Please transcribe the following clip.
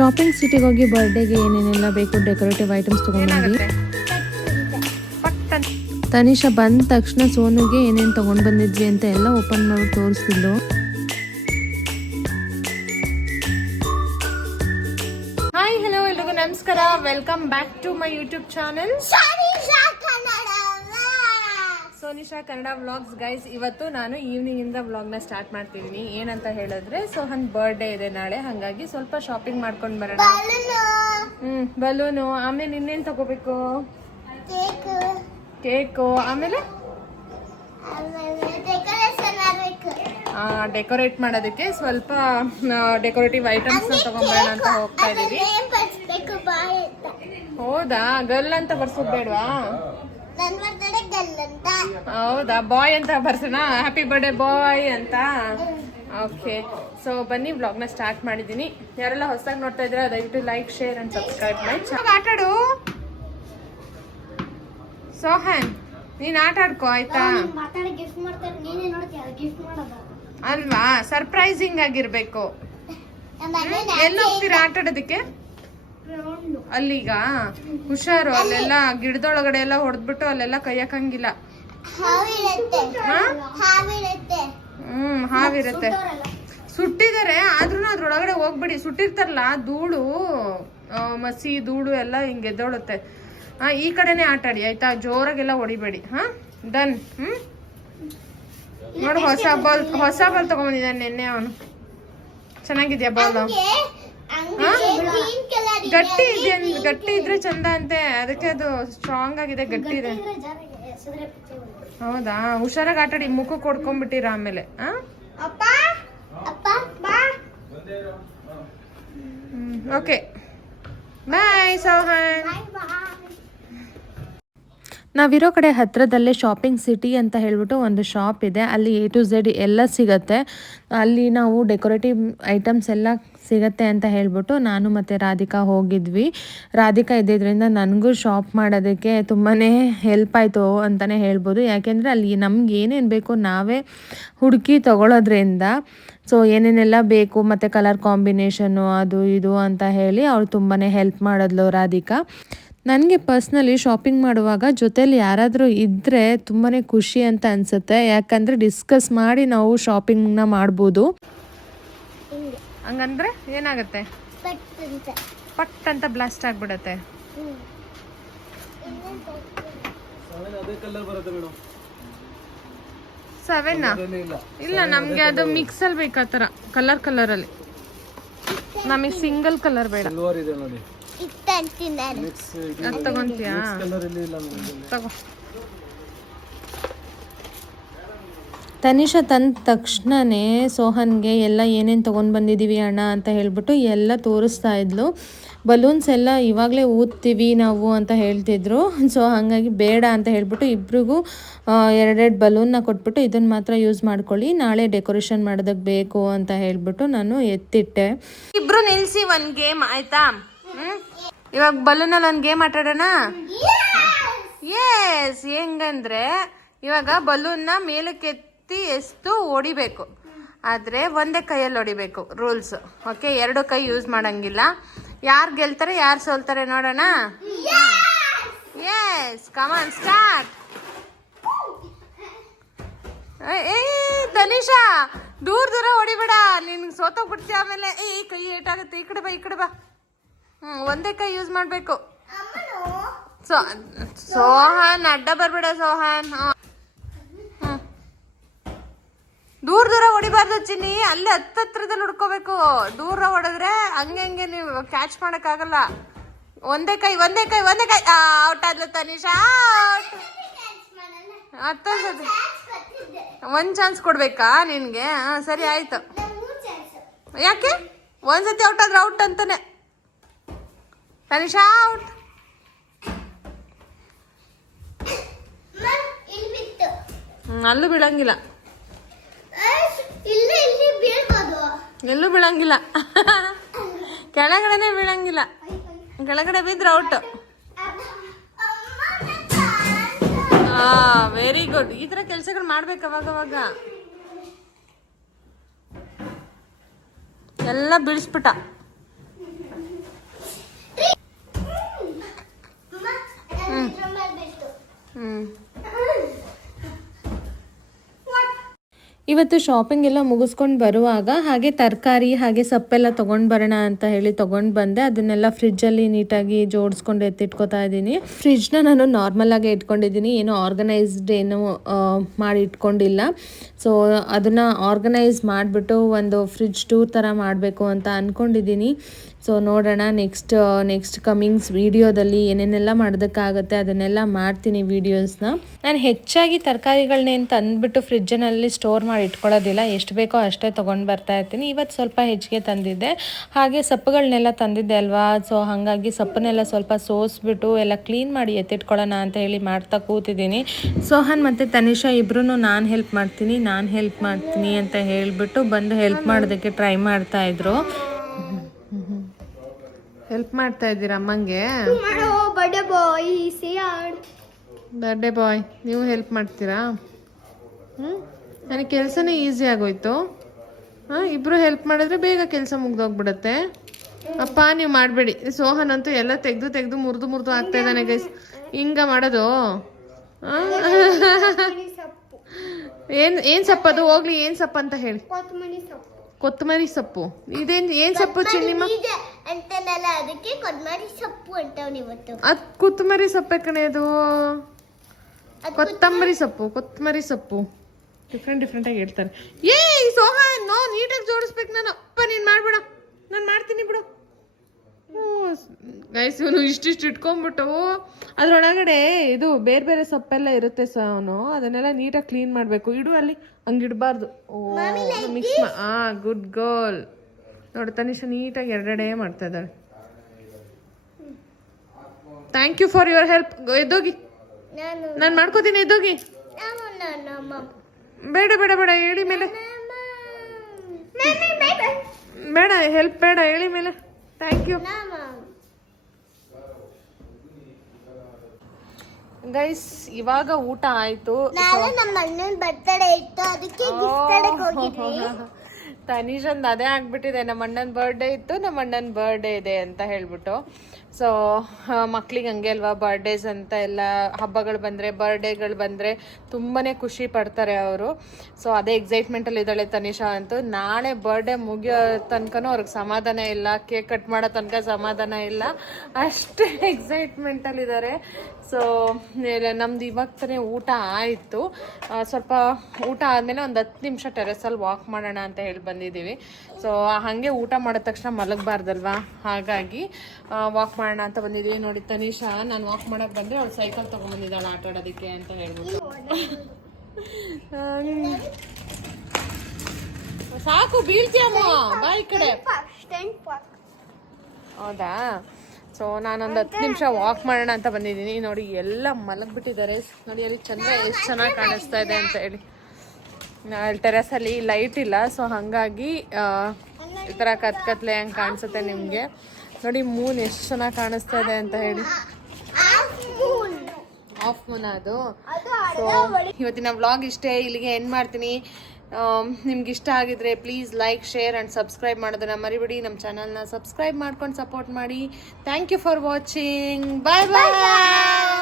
Shopping ಸಿಟಿಗೆ ಹೋಗಿ ಬರ್ಡೇಗೆ ಏನೇನೆಲ್ಲ ಬೇಕು ಡೆಕೋರೇಟಿವ್ ಐಟಮ್ಸ್ ತೊಗೊಂಡ್ಬಂದ್ವಿ. ತನಿಷಾ ಬಂದ ತಕ್ಷಣ ಸೋನುಗೆ ಏನೇನು ತೊಗೊಂಡು ಬಂದಿದ್ವಿ ಅಂತ ಎಲ್ಲ ಓಪನ್ ಮಾಡಿ ತೋರಿಸ್ತಿದ್ಲು. ಹಾಯ್ ಹಲೋ ಎಲ್ರಿಗೂ ನಮಸ್ಕಾರ, welcome back to my YouTube channel Sonisha Kannada vlogs. Guys, ಇವತ್ತು ನಾನು ಈವ್ನಿಂಗ್ ಇಂದ ವ್ಲಾಗ್ನ ಸ್ಟಾರ್ಟ್ ಮಾಡ್ತಿದ್ದೀನಿ. ಏನಂತ ಹೇಳಿದ್ರೆ ಸೋಹನ್ ಬರ್ಡೇ ಇದೆ ನಾಳೆ, ಹಾಗಾಗಿ ಸ್ವಲ್ಪ ಶಾಪಿಂಗ್ ಮಾಡ್ಕೊಂಡು ಬರೋಣ. ಬಲೂನು, ಆಮೇಲೆ ಇನ್ನೇನು ತಗೋಬೇಕು? ಕೇಕು, ಆಮೇಲೆ ಡೆಕೋರೇಟ್ ಮಾಡೋದಕ್ಕೆ ಸ್ವಲ್ಪ ಡೆಕೋರೇಟಿವ್ ಐಟಮ್ಸ್ ತಗೊಂಡ್ಬರೋಣ ಅಂತ ಹೋಗ್ತಾ ಇದೀವಿ. ಹೌದಾ? ಗರ್ಲ್ ಅಂತ ಬರ್ಸೋದ್ ಬೇಡವಾ? ಹೌದಾ, ಬಾಯ್ ಅಂತ ಬರ್ಸೋಣ. ಹ್ಯಾಪಿ ಬರ್ಡೇ ಬಾಯ್ ಅಂತ. ಓಕೆ, ಸೊ ಬನ್ನಿ, ವ್ಲಾಗ್ನ ಸ್ಟಾರ್ಟ್ ಮಾಡಿದ್ದೀನಿ. ಯಾರೆಲ್ಲ ಹೊಸದಾಗಿ ನೋಡ್ತಾ ಇದ್ರೆ ದಯವಿಟ್ಟು ಲೈಕ್, ಶೇರ್ ಅಂಡ್ ಸಬ್ಸ್ಕ್ರೈಬ್ ಮಾಡಿ. ಆಟಾಡು ಸೋಹನ್, ನೀನ್ ಆಟ ಆಡ್ಕೋ ಆಯ್ತಾ? ಅಲ್ವಾ, ಸರ್ಪ್ರೈಸಿಂಗ್ ಆಗಿರ್ಬೇಕು. ಎಲ್ಲಿ ಹೋಗ್ತೀರಾ ಆಟ ಆಡೋದಕ್ಕೆ? ಅಲ್ಲಿಗ ಹುಷಾರು, ಅಲ್ಲೆಲ್ಲ ಗಿಡದೊಳಗಡೆ ಎಲ್ಲ ಹೊಡೆದ್ಬಿಟ್ಟು ಅಲ್ಲೆಲ್ಲ ಕೈ ಹಾಕಂಗಿಲ್ಲ. ಹಾವಿರುತ್ತೆ. ಸುಟ್ಟಿದ್ದಾರೆ, ಆದ್ರೂ ಅದ್ರೊಳಗಡೆ ಹೋಗ್ಬಿಡಿ. ಸುಟ್ಟಿರ್ತಾರಲ್ಲ, ಧೂಳು ಮಸಿ ಧೂಳು ಎಲ್ಲ ಹಿಂಗೆ ಎದ್ದೋಳುತ್ತೆ. ಈ ಕಡೆನೆ ಆಟ ಆಡಿ ಆಯ್ತಾ, ಜೋರಾಗೆಲ್ಲ ಹೊಡಿಬೇಡಿ. ಡನ್. ನೋಡು, ಹೊಸ ಬಾಲ್ ತಗೊಂಡಿದ್ದಾನೆ ನಿನ್ನೆ ಅವನು. ಚೆನ್ನಾಗಿದ್ಯಾ ಬಾಲ್? ಗಟ್ಟಿ ಇದ್ರೆ ಚಂದ ಅಂತೆ, ಅದಕ್ಕೆ ಅದು ಸ್ಟ್ರಾಂಗ್ ಆಗಿದೆ, ಗಟ್ಟಿ ಇದೆ. ಹೌದಾ? ಹುಷಾರಾಗಿ ಆಟಾಡಿ, ಮುಖಕ್ಕೆ ಹೊಡ್ಕೊಂಡ್ಬಿಟ್ಟಿರ ಆಮೇಲೆ. ಓಕೆ, ಬಾಯ್ ಸೋಹನ್. ನಾವಿರೋ ಕಡೆ ಹತ್ತಿರದಲ್ಲೇ ಶಾಪಿಂಗ್ ಸಿಟಿ ಅಂತ ಹೇಳ್ಬಿಟ್ಟು ಒಂದು ಶಾಪ್ ಇದೆ. ಅಲ್ಲಿ A to Z ಎಲ್ಲ ಸಿಗತ್ತೆ. ಅಲ್ಲಿ ನಾವು ಡೆಕೋರೇಟಿವ್ ಐಟಮ್ಸ್ ಎಲ್ಲ ಸಿಗತ್ತೆ ಅಂತ ಹೇಳ್ಬಿಟ್ಟು ನಾನು ಮತ್ತು ರಾಧಿಕಾ ಹೋಗಿದ್ವಿ. ರಾಧಿಕಾ ಇದ್ದಿದ್ದರಿಂದ ನನಗೂ ಶಾಪ್ ಮಾಡೋದಕ್ಕೆ ತುಂಬಾ ಹೆಲ್ಪ್ ಆಯಿತು ಅಂತಲೇ ಹೇಳ್ಬೋದು. ಯಾಕೆಂದರೆ ಅಲ್ಲಿ ನಮ್ಗೆ ಏನೇನು ಬೇಕು ನಾವೇ ಹುಡುಕಿ ತೊಗೊಳೋದ್ರಿಂದ, ಸೊ ಏನೇನೆಲ್ಲ ಬೇಕು ಮತ್ತು ಕಲರ್ ಕಾಂಬಿನೇಷನ್ನು ಅದು ಇದು ಅಂತ ಹೇಳಿ ಅವಳು ತುಂಬಾ ಹೆಲ್ಪ್ ಮಾಡಿದ್ಲು ರಾಧಿಕಾ. ನನಗೆ ಪರ್ಸ್ನಲಿ ಶಾಪಿಂಗ್ ಮಾಡುವಾಗ ಜೊತೇಲಿ ಯಾರಾದರೂ ಇದ್ದರೆ ತುಂಬಾ ಖುಷಿ ಅಂತ ಅನಿಸುತ್ತೆ. ಯಾಕಂದರೆ ಡಿಸ್ಕಸ್ ಮಾಡಿ ನಾವು ಶಾಪಿಂಗ್ನ ಮಾಡ್ಬೋದು. ಹಂಗಂದ್ರೆ ಏನಾಗುತ್ತೆ? ಪಟ್ ಅಂತ ಬ್ಲಾಸ್ಟ್ ಆಗಿಬಿಡತ್ತೆ. ಸೆವೆನ್ನಾ? ಇಲ್ಲ, ನಮಗೆ ಅದು ಮಿಕ್ಸಲ್ಲಿ ಬೇಕು, ಆ ಥರ ಕಲರಲ್ಲಿ. ನಮಗೆ ಸಿಂಗಲ್ ಕಲರ್ ಬೇಡ. ತಗೊಂತೀಯಾ? ತಗೋ. ತನಿಷಾ ತಂದ ತಕ್ಷಣನೇ ಸೋಹನ್ಗೆ ಎಲ್ಲ ಏನೇನು ತೊಗೊಂಡು ಬಂದಿದ್ದೀವಿ ಅಣ್ಣ ಅಂತ ಹೇಳ್ಬಿಟ್ಟು ಎಲ್ಲ ತೋರಿಸ್ತಾ ಇದ್ಲು. ಬಲೂನ್ಸ್ ಎಲ್ಲ ಇವಾಗಲೇ ಊದ್ತೀವಿ ನಾವು ಅಂತ ಹೇಳ್ತಿದ್ರು. ಸೊ ಹಾಗಾಗಿ ಬೇಡ ಅಂತ ಹೇಳ್ಬಿಟ್ಟು ಇಬ್ರಿಗೂ ಎರಡೆರಡು ಬಲೂನ್ನ ಕೊಟ್ಬಿಟ್ಟು ಇದನ್ನು ಮಾತ್ರ ಯೂಸ್ ಮಾಡ್ಕೊಳ್ಳಿ, ನಾಳೆ ಡೆಕೋರೇಷನ್ ಮಾಡೋದಕ್ಕೆ ಬೇಕು ಅಂತ ಹೇಳ್ಬಿಟ್ಟು ನಾನು ಎತ್ತಿಟ್ಟೆ. ಇಬ್ರು ನಿಲ್ಸಿ ಒಂದು ಗೇಮ್ ಆಯ್ತಾ? ಇವಾಗ ಬಲೂನಲ್ಲಿ ಒಂದು ಗೇಮ್ ಆಟಾಡೋಣ. ಎಸ್, ಹೆಂಗಂದ್ರೆ ಇವಾಗ ಬಲೂನ್ನ ಮೇಲಕ್ಕೆ ಎಷ್ಟು ಹೊಡಿಬೇಕು, ಆದರೆ ಒಂದೇ ಕೈಯಲ್ಲಿ ಹೊಡಿಬೇಕು. ರೂಲ್ಸ್ ಓಕೆ, ಎರಡು ಕೈ ಯೂಸ್ ಮಾಡಂಗಿಲ್ಲ. ಯಾರು ಗೆಲ್ತಾರೆ ಯಾರು ಸೋಲ್ತಾರೆ ನೋಡೋಣ. ಎಸ್, ಕಮಾನ್ ಸ್ಟಾರ್ಟ್. ತನಿಷಾ, ದೂರ ದೂರ ಹೊಡಿಬೇಡ, ನಿನ್ಗೆ ಸೋತೋಗ್ಬಿಡ್ತೀಯ ಆಮೇಲೆ. ಕೈ ಏಟಾಗುತ್ತೆ. ಈ ಕಡೆ ಬಾ. ಒಂದೇ ಕೈ ಯೂಸ್ ಮಾಡಬೇಕು. ಸೋಹನ್, ಅಡ್ಡ ಬರ್ಬೇಡ ಸೋಹನ್. ದೂರ ಹೊಡಿಬಾರ್ದು ಚಿನ್ನಿ, ಅಲ್ಲಿ ಹತ್ರದಲ್ಲಿ ಹುಡ್ಕೋಬೇಕು. ದೂರ ಹೊಡೆದ್ರೆ ಹಂಗೆ ನೀವು ಕ್ಯಾಚ್ ಮಾಡೋಕ್ಕಾಗಲ್ಲ. ಒಂದೇ ಕೈ. ಔಟ್ ಆದ್ಲು ತನಿಷಾ. ಒಂದು ಚಾನ್ಸ್ ಕೊಡ್ಬೇಕಾ ನಿನ್ಗೆ? ಸರಿ ಆಯ್ತು. ಯಾಕೆ? ಒಂದ್ಸತಿ ಔಟ್ ಆದ್ರೆ ಔಟ್ ಅಂತಾನೆ. ತನಿಷಾ ಔಟ್. ಅಲ್ಲೂ ಬೀಳಂಗಿಲ್ಲ, ಎಲ್ಲೂ ಬೀಳಂಗಿಲ್ಲ. ಕೆಳಗಡೆನೆ ಬೀಳಂಗಿಲ್ಲ, ಕೆಳಗಡೆ ಬಿದ್ರೆ ಔಟ್. Very good. ಈ ಥರ ಕೆಲಸಗಳು ಮಾಡ್ಬೇಕು ಅವಾಗವಾಗ. ಎಲ್ಲ ಬೀಳಿಸ್ಬಿಟ್ಟ. ಇವತ್ತು ಶಾಪಿಂಗ್ ಎಲ್ಲ ಮುಗಿಸ್ಕೊಂಡು ಬರುವಾಗ ಹಾಗೆ ತರಕಾರಿ ಹಾಗೆ ಸೊಪ್ಪೆಲ್ಲ ತೊಗೊಂಡು ಬರೋಣ ಅಂತ ಹೇಳಿ ತೊಗೊಂಡು ಬಂದೆ. ಅದನ್ನೆಲ್ಲ ಫ್ರಿಜ್ಜಲ್ಲಿ ನೀಟಾಗಿ ಜೋಡಿಸ್ಕೊಂಡು ಎತ್ತಿಟ್ಕೋತಾ ಇದ್ದೀನಿ. ಫ್ರಿಜ್ನ ನಾನು ನಾರ್ಮಲ್ ಆಗಿ ಇಟ್ಕೊಂಡಿದ್ದೀನಿ, ಏನೋ ಆರ್ಗನೈಸ್ಡ್ ಏನು ಮಾಡಿ ಇಟ್ಕೊಂಡಿಲ್ಲ. ಸೊ ಅದನ್ನು ಆರ್ಗನೈಸ್ ಮಾಡಿಬಿಟ್ಟು ಒಂದು ಫ್ರಿಜ್ ಟೂರ್ ಥರ ಮಾಡಬೇಕು ಅಂತ ಅಂದ್ಕೊಂಡಿದ್ದೀನಿ. ಸೊ ನೋಡೋಣ ನೆಕ್ಸ್ಟ್ ಕಮಿಂಗ್ಸ್ ವೀಡಿಯೋದಲ್ಲಿ ಏನೇನೆಲ್ಲ ಮಾಡೋದಕ್ಕಾಗುತ್ತೆ ಅದನ್ನೆಲ್ಲ ಮಾಡ್ತೀನಿ ವೀಡಿಯೋಸ್ನ. ನಾನು ಹೆಚ್ಚಾಗಿ ತರಕಾರಿಗಳನ್ನೇನು ತಂದುಬಿಟ್ಟು ಫ್ರಿಜ್ಜಿನಲ್ಲಿ ಸ್ಟೋರ್ ಮಾಡಿ ಇಟ್ಕೊಳ್ಳೋದಿಲ್ಲ, ಎಷ್ಟು ಬೇಕೋ ಅಷ್ಟೇ ತೊಗೊಂಡು ಬರ್ತಾ ಇರ್ತೀನಿ. ಇವತ್ತು ಸ್ವಲ್ಪ ಹೆಚ್ಚಿಗೆ ತಂದಿದ್ದೆ, ಹಾಗೆ ಸೊಪ್ಪುಗಳನ್ನೆಲ್ಲ ತಂದಿದ್ದೆ ಅಲ್ವಾ. ಸೊ ಹಾಗಾಗಿ ಸೊಪ್ಪನ್ನೆಲ್ಲ ಸ್ವಲ್ಪ ಸೋಸ್ಬಿಟ್ಟು ಎಲ್ಲ ಕ್ಲೀನ್ ಮಾಡಿ ಎತ್ತಿಟ್ಕೊಳ್ಳೋಣ ಅಂತ ಹೇಳಿ ಮಾಡ್ತಾ ಕೂತಿದ್ದೀನಿ. ಸೋಹನ್ ಮತ್ತು ತನಿಷಾ ಇಬ್ಬರೂ ನಾನು ಹೆಲ್ಪ್ ಮಾಡ್ತೀನಿ ಅಂತ ಹೇಳಿಬಿಟ್ಟು ಬಂದು ಹೆಲ್ಪ್ ಮಾಡೋದಕ್ಕೆ ಟ್ರೈ ಮಾಡ್ತಾಯಿದ್ರು. ಹೆಲ್ಪ್ ಮಾಡ್ತಾ ಇದ್ದೀರಾ ಅಮ್ಮಂಗೆ? ಬರ್ಡೇ ಬಾಯ್ ನೀವು ಹೆಲ್ಪ್ ಮಾಡ್ತೀರಾ? ನನಗೆ ಕೆಲಸನೇ ಈಸಿ ಆಗೋಯ್ತು. ಇಬ್ಬರು ಹೆಲ್ಪ್ ಮಾಡಿದ್ರೆ ಬೇಗ ಕೆಲಸ ಮುಗ್ದೋಗ್ಬಿಡುತ್ತೆ. ಅಪ್ಪ ನೀವು ಮಾಡಬೇಡಿ. ಸೋಹನ್ ಅಂತೂ ಎಲ್ಲ ತೆಗೆದು ಮುರಿದು ಆಗ್ತಾ ಇದ್ದಾನೆ ಗೈಸ್. ಹಿಂಗ ಮಾಡೋದು? ಏನು ಸಪ್ಪದು? ಹೋಗ್ಲಿ, ಏನು ಸೊಪ್ಪು ಅಂತ ಹೇಳಿ. ಕೊತ್ತಂಬರಿ ಸೊಪ್ಪು. ಏನು ಸೊಪ್ಪು ಚಿನ್ನಿಮ್ಮ? ಅದು ಕೊತ್ತಂಬರಿ ಸೊಪ್ಪೆ ಕಣೆ, ಅದು ಕೊತ್ತಂಬರಿ ಸೊಪ್ಪು. ಡಿಫ್ರೆಂಟ್ ಆಗಿ ಹೇಳ್ತಾರೆ. ಸೋಹನ್ ನೋ, ನೀಟಾಗಿ ಜೋಡಿಸ್ಬೇಕು. ನಾನು ಅಪ್ಪ ನೀನು ಮಾಡ್ಬೇಡ, ನಾನು ಮಾಡ್ತೀನಿ ಬಿಡು. ಗೈಸ್ ಇವನು ಇಷ್ಟಿಷ್ಟು ಇಟ್ಕೊಂಡ್ಬಿಟ್ಟು ಅದ್ರೊಳಗಡೆ ಇದು ಬೇರೆ ಸೊಪ್ಪೆಲ್ಲ ಇರುತ್ತೆ. ಅವನು ಅದನ್ನೆಲ್ಲ ನೀಟಾಗಿ ಕ್ಲೀನ್ ಮಾಡಬೇಕು. ಇಡು ಅಲ್ಲಿ, ಹಂಗಿಡಬಾರ್ದು. Mix good girl. ನೋಡಿ ತನಿಷಾ ನೀಟಾಗಿ ಎರಡೆಡೆ ಮಾಡ್ತಾ ಇದ್ದಾಳೆ. Thank you for your help. ಎದ್ದೋಗಿ, ನಾನು ಮಾಡ್ಕೋತೀನಿ. ಎದ್ದೋಗಿ. ಬೇಡ ಹೇಳಿ ಮೇಲೆ. ಬೇಡ ಹೆಲ್ಪ್ ಬೇಡ, ಹೇಳಿ ಮೇಲೆ. Thank you guys. ಇವಾಗ ಊಟ ಆಯ್ತು. ತನಿಷಂದು ಅದೇ ಆಗ್ಬಿಟ್ಟಿದೆ. ನಮ್ಮ ಅಣ್ಣನ ಬರ್ಡೇ ಇತ್ತು, ನಮ್ಮ ಅಣ್ಣನ ಬರ್ಡೇ ಇದೆ ಅಂತ ಹೇಳ್ಬಿಟ್ಟು. ಸೊ ಮಕ್ಳಿಗೆ ಹಂಗೆ ಅಲ್ವಾ, ಬರ್ಡೇಸ್ ಅಂತ ಎಲ್ಲ ಹಬ್ಬಗಳು ಬಂದರೆ, ಬರ್ಡೇಗಳು ಬಂದರೆ ತುಂಬಾ ಖುಷಿ ಪಡ್ತಾರೆ ಅವರು. ಸೊ ಅದೇ ಎಕ್ಸೈಟ್ಮೆಂಟಲ್ಲಿ ಇದ್ದಾಳೆ ತನಿಷಾ ಅಂತೂ. ನಾಳೆ ಬರ್ಡೇ ಮುಗಿಯೋ ತನಕನೂ ಅವ್ರಿಗೆ ಸಮಾಧಾನ ಇಲ್ಲ, ಕೇಕ್ ಕಟ್ ಮಾಡೋ ತನಕ ಸಮಾಧಾನ ಇಲ್ಲ, ಅಷ್ಟೇ ಎಕ್ಸೈಟ್ಮೆಂಟಲ್ಲಿದ್ದಾರೆ. ಸೊ ನಮ್ದು ಇವಾಗ ತಾನೇ ಊಟ ಆಯಿತು. ಸ್ವಲ್ಪ ಊಟ ಆದಮೇಲೆ ಒಂದು 10 ನಿಮಿಷ ಟೆರೆಸಲ್ಲಿ ವಾಕ್ ಮಾಡೋಣ ಅಂತ ಹೇಳಿ ಬಂದಿದ್ದೀವಿ. ಸೊ ಹಾಗೆ ಊಟ ಮಾಡಿದ ತಕ್ಷಣ ಮಲಗಬಾರ್ದಲ್ವಾ, ಹಾಗಾಗಿ ವಾಕ್ ಮಾಡೋಣ ಅಂತ ಬಂದಿದ್ದೀವಿ. ನೋಡಿ ತನಿಷಾ ನಾನು ವಾಕ್ ಮಾಡೋಕ್ಕೆ ಬಂದರೆ ಅವಳು ಸೈಕಲ್ ತೊಗೊಂಬಂದಿದ್ದಾಳೆ ಆಟ ಆಡೋದಕ್ಕೆ ಅಂತ ಹೇಳ್ಬಿಟ್ಟು. ಸಾಕು, ಬೀಳ್ತೀಯಮ್ಮ, ಬಾ ಈ ಕಡೆ. ಹೌದಾ? ಸೊ ನಾನೊಂದು 10 ನಿಮಿಷ ವಾಕ್ ಮಾಡೋಣ ಅಂತ ಬಂದಿದ್ದೀನಿ. ನೋಡಿ ಎಲ್ಲ ಮಲಗಿಬಿಟ್ಟಿದ್ದಾರೆ. ನೋಡಿ ಅಲ್ಲಿ ಚಂದ್ರ ಎಷ್ಟು ಚೆನ್ನಾಗಿ ಕಾಣಿಸ್ತಾ ಇದೆ ಅಂತ ಹೇಳಿ. ಅಲ್ಲಿ ಟೆರೆಸಲ್ಲಿ ಲೈಟ್ ಇಲ್ಲ, ಸೊ ಹಾಗಾಗಿ ಈ ಥರ ಕತ್ಲೆ ಹಂಗೆ ಕಾಣಿಸುತ್ತೆ ನಿಮಗೆ. ನೋಡಿ ಮೂನ್ ಎಷ್ಟು ಚೆನ್ನಾಗಿ ಕಾಣಿಸ್ತಾ ಇದೆ ಅಂತ ಹೇಳಿ. ಆಫ್ ಮೂನ್ ಅದು. ಸೊ ಇವತ್ತಿನ ವ್ಲಾಗ್ ಇಷ್ಟೇ, ಇಲ್ಲಿಗೆ ಎಂಡ್ ಮಾಡ್ತೀನಿ. ನಿಮ್ಗೆ ಇಷ್ಟ ಆಗಿದ್ರೆ please like, share and subscribe ಮಾಡೋದನ್ನ ಮರಿಬೇಡಿ. ನಮ್ಮ ಚಾನಲ್ನ ಸಬ್ಸ್ಕ್ರೈಬ್ ಮಾಡ್ಕೊಂಡು ಸಪೋರ್ಟ್ ಮಾಡಿ. Thank you for watching. Bye bye.